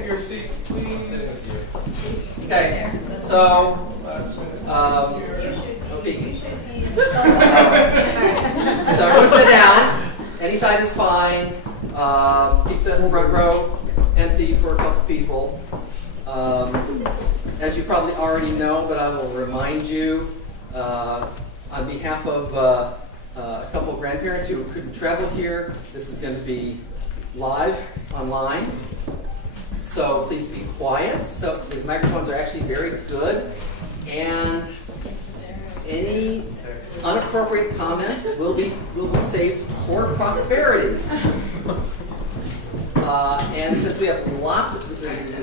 Your seats, please. Okay, so, okay. So everyone sit down. Any side is fine. Keep the front row empty for a couple people. As you probably already know, but I will remind you, on behalf of a couple of grandparents who couldn't travel here, this is going to be live online. So please be quiet. So the microphones are actually very good, and any inappropriate comments will be saved for prosperity. And since we have lots of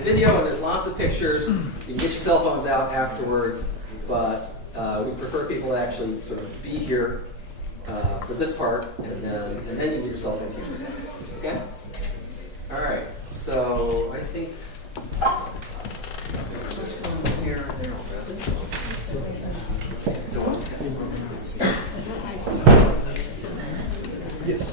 video and there's lots of pictures, you can get your cell phones out afterwards. But we prefer people to actually sort of be here for this part, and then you can get your cell phone cameras out. Okay. All right. So I think here. Yes.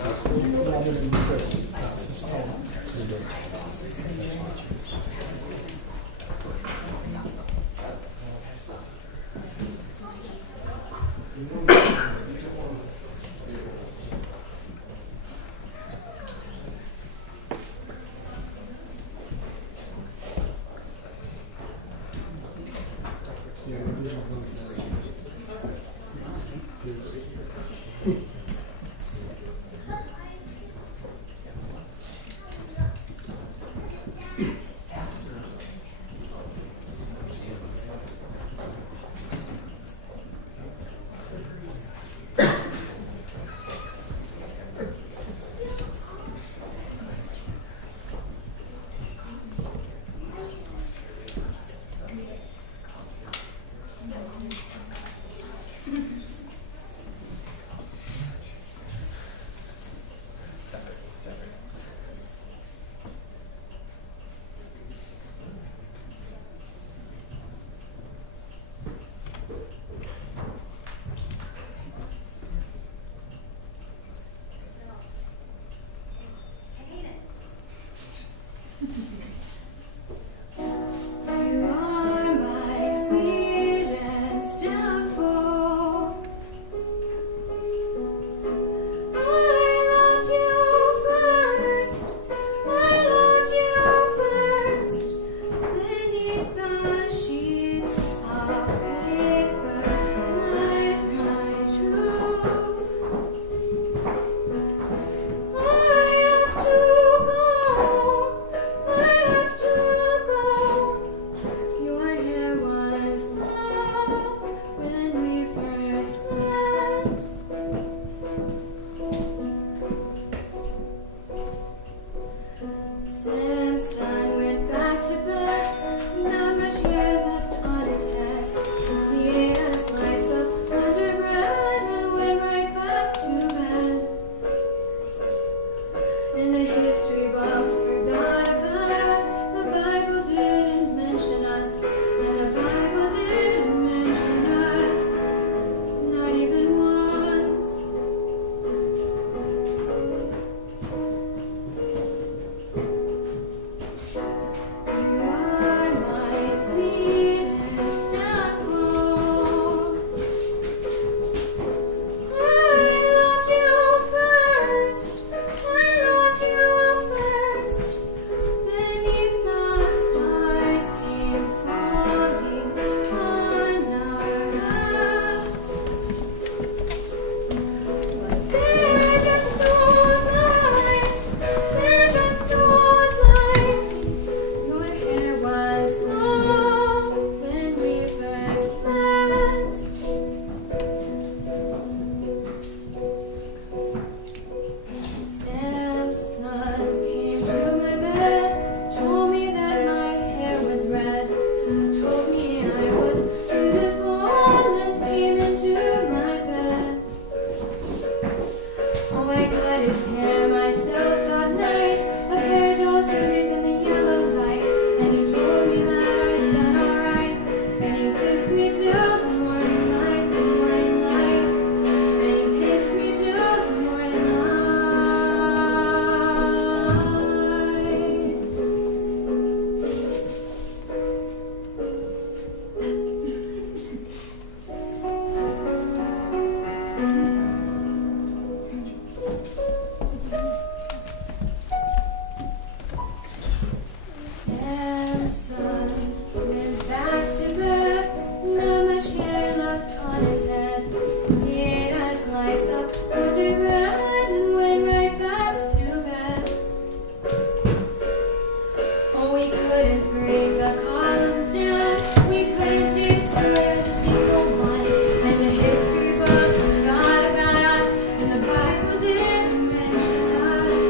Oh, we couldn't bring the columns down. We couldn't destroy a single one. And the history books forgot about us. And the Bible didn't mention us.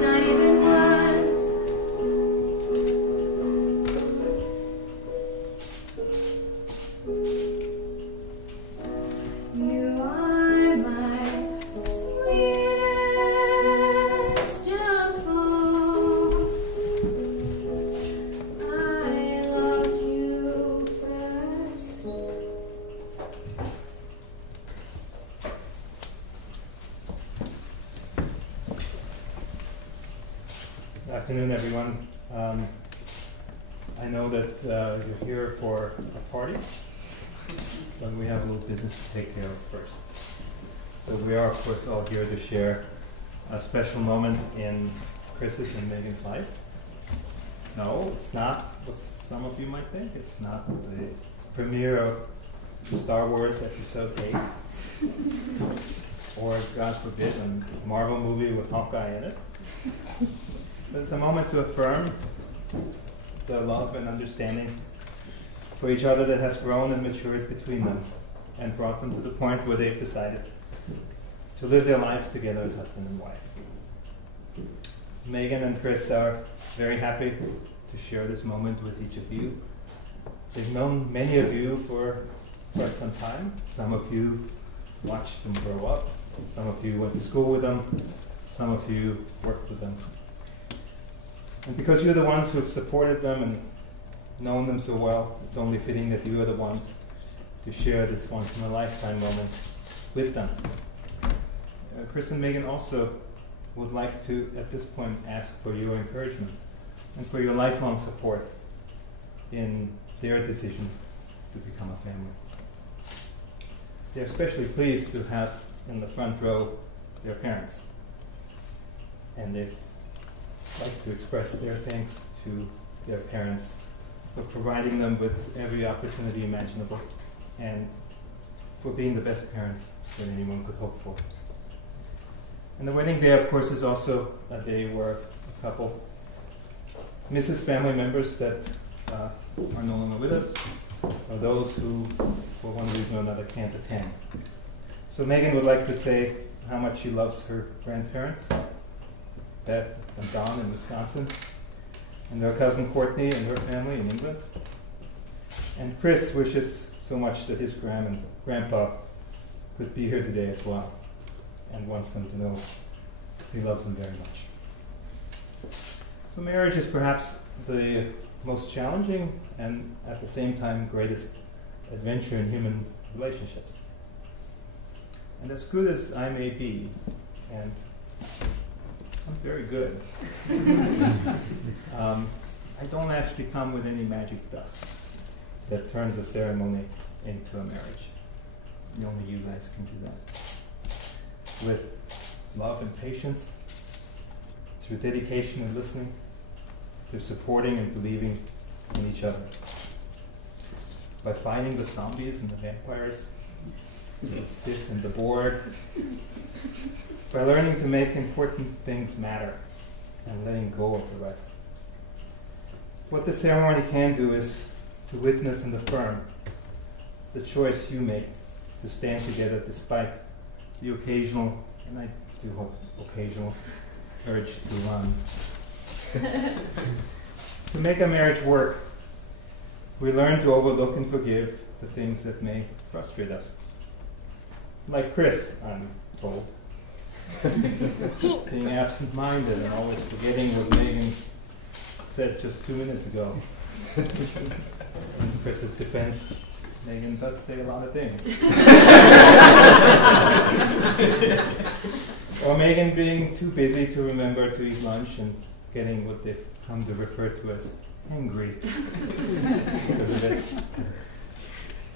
Not even once. You are my sweetest downfall. I loved you first. Good afternoon, everyone. I know that you're here for a party, but we have a little business to take care of first. So we are, of course, all here to share a special moment in Chris's and Megan's life. No, it's not what some of you might think. It's not the premiere of Star Wars Episode 8, or, God forbid, a Marvel movie with Hawkeye in it. But it's a moment to affirm the love and understanding for each other that has grown and matured between them and brought them to the point where they've decided to live their lives together as husband and wife. Meghan and Chris are very happy to share this moment with each of you. They've known many of you for quite some time. Some of you watched them grow up. Some of you went to school with them. Some of you worked with them. And because you're the ones who have supported them and known them so well, it's only fitting that you are the ones to share this once-in-a-lifetime moment with them. Chris and Meghan also would like to, at this point, ask for your encouragement and for your lifelong support in their decision to become a family. They're especially pleased to have in the front row their parents, and they'd like to express their thanks to their parents for providing them with every opportunity imaginable and for being the best parents that anyone could hope for. And the wedding day, of course, is also a day where a couple misses family members that are no longer with us, or those who, for one reason or another, can't attend. So Meghan would like to say how much she loves her grandparents, Beth and Don in Wisconsin, and their cousin Courtney and her family in England. And Chris wishes so much that his grandpa could be here today as well, and wants them to know he loves them very much. So marriage is perhaps the most challenging and at the same time greatest adventure in human relationships. And as good as I may be, and I'm very good, I don't actually come with any magic dust that turns a ceremony into a marriage. Only you guys can do that. With love and patience, through dedication and listening, through supporting and believing in each other. By fighting the zombies and the vampires, the Sith and the Borg. By learning to make important things matter and letting go of the rest. What the ceremony can do is to witness and affirm the choice you make to stand together despite the occasional, and I do hope occasional, urge to run. To make a marriage work, we learn to overlook and forgive the things that may frustrate us. Like Chris, I'm told. Being absent-minded and always forgetting what Meghan said just 2 minutes ago. In Chris's defense, Meghan does say a lot of things. Or Meghan being too busy to remember to eat lunch and getting what they've come to refer to as hangry because of it.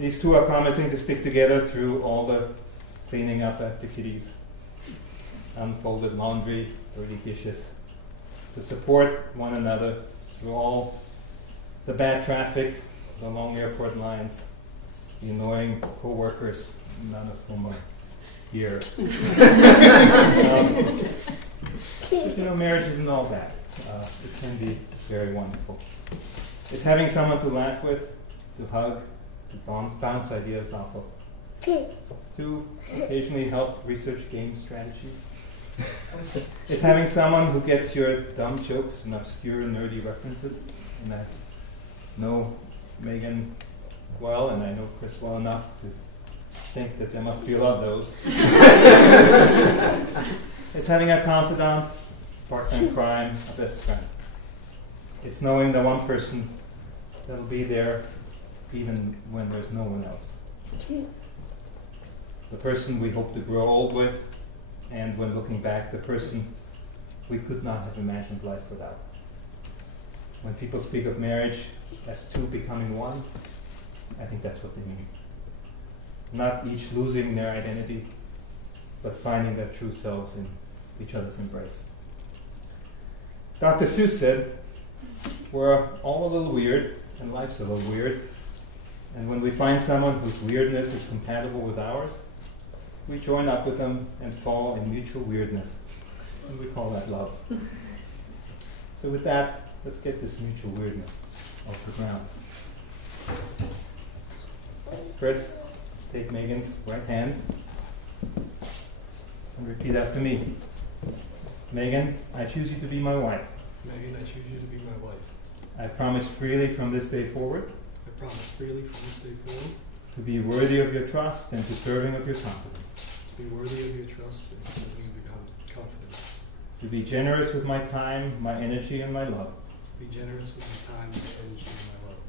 These two are promising to stick together through all the cleaning up after kitties, unfolded laundry, dirty dishes, to support one another through all the bad traffic, the long airport lines, the annoying co-workers, none of whom are here. But, marriage isn't all that. it can be very wonderful. It's having someone to laugh with, to hug, to bounce ideas off of, to occasionally help research game strategies. It's having someone who gets your dumb jokes and obscure nerdy references. And I know Meghan well, and I know Chris well enough to think that there must be a lot of those. It's having a confidant, partner in crime, a best friend. It's knowing the one person that'll be there even when there's no one else. The person we hope to grow old with, and when looking back, the person we could not have imagined life without. When people speak of marriage as two becoming one, I think that's what they mean. Not each losing their identity, but finding their true selves in each other's embrace. Dr. Seuss said, we're all a little weird, and life's a little weird. And when we find someone whose weirdness is compatible with ours, we join up with them and fall in mutual weirdness. And we call that love. So with that, let's get this mutual weirdness off the ground. Chris, take Meghan's right hand and repeat after me. Meghan, I choose you to be my wife. Meghan, I choose you to be my wife. I promise freely from this day forward I promise freely from this day forward to be worthy of your trust and deserving of your confidence. to be worthy of your trust and deserving of your confidence. To be generous with my time, my energy, and my love. To be generous with my time, my energy, and my love.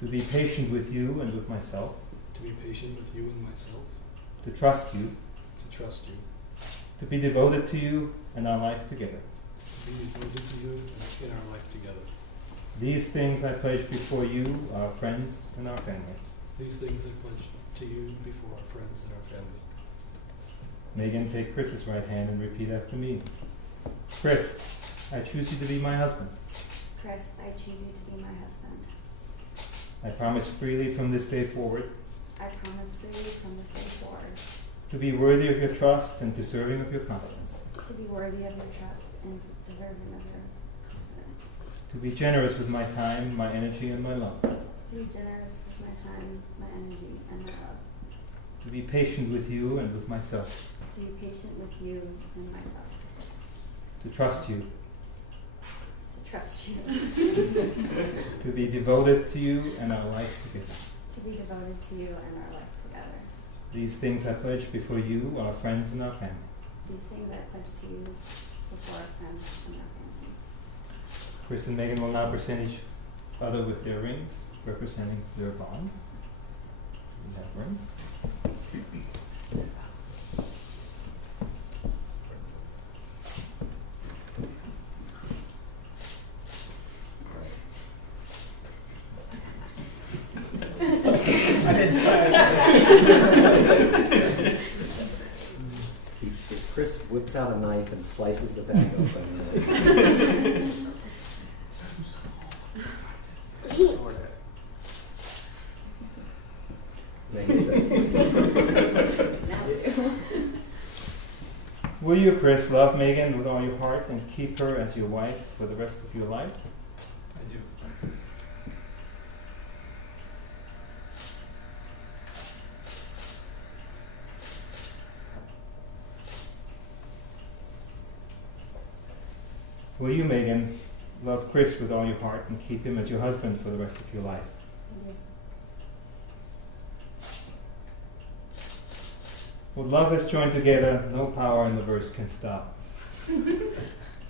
To be patient with you and with myself. To be patient with you and myself. To trust you. To trust you. To be devoted to you and our life together. To be devoted to you in our life together. These things I pledge before you, our friends, and our family. These things I pledge to you before our friends and our family. Meghan, take Chris's right hand and repeat after me. Chris, I choose you to be my husband. Chris, I choose you to be my husband. I promise freely from this day forward I promise freely from this day forward to be worthy of your trust and deserving of your confidence. to be worthy of your trust and deserving of your confidence. To be generous with my time, my energy, and my love. To be generous with my time, my energy, and my love. To be patient with you and with myself. To be patient with you and myself. To trust you. To trust you. To be devoted to you and our life together. To be devoted to you and our life together. These things I pledge before you, our friends, and our family. These things I pledge to you before our friends and our family. Chris and Meghan will now present each other with their rings, representing their bond. We have rings. I didn't try Chris whips out a knife and slices the bag open. Will you, Chris, love Meghan with all your heart and keep her as your wife for the rest of your life? I do. Will you, Meghan, love Chris with all your heart and keep him as your husband for the rest of your life? I do. What love has joined together, no power in the verse can stop.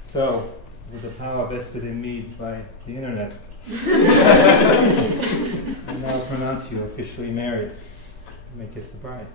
So, with the power vested in me by the internet, I now pronounce you officially married. You may kiss the bride.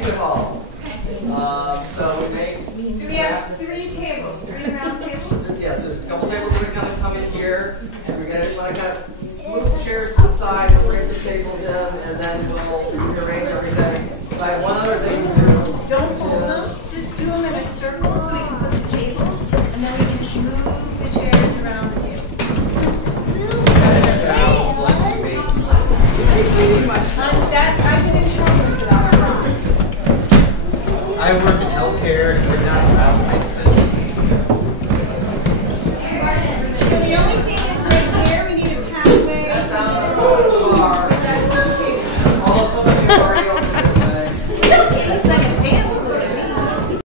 banquet hall. So we may. So we have 3 tables, 3 round tables. Yes, there's a couple tables that are going to come in here, and we're going to kind of move chairs to the side, we'll bring some tables in, and then we'll rearrange everything. But I have one other thing to do. Don't fold them, just do them in a circle so we can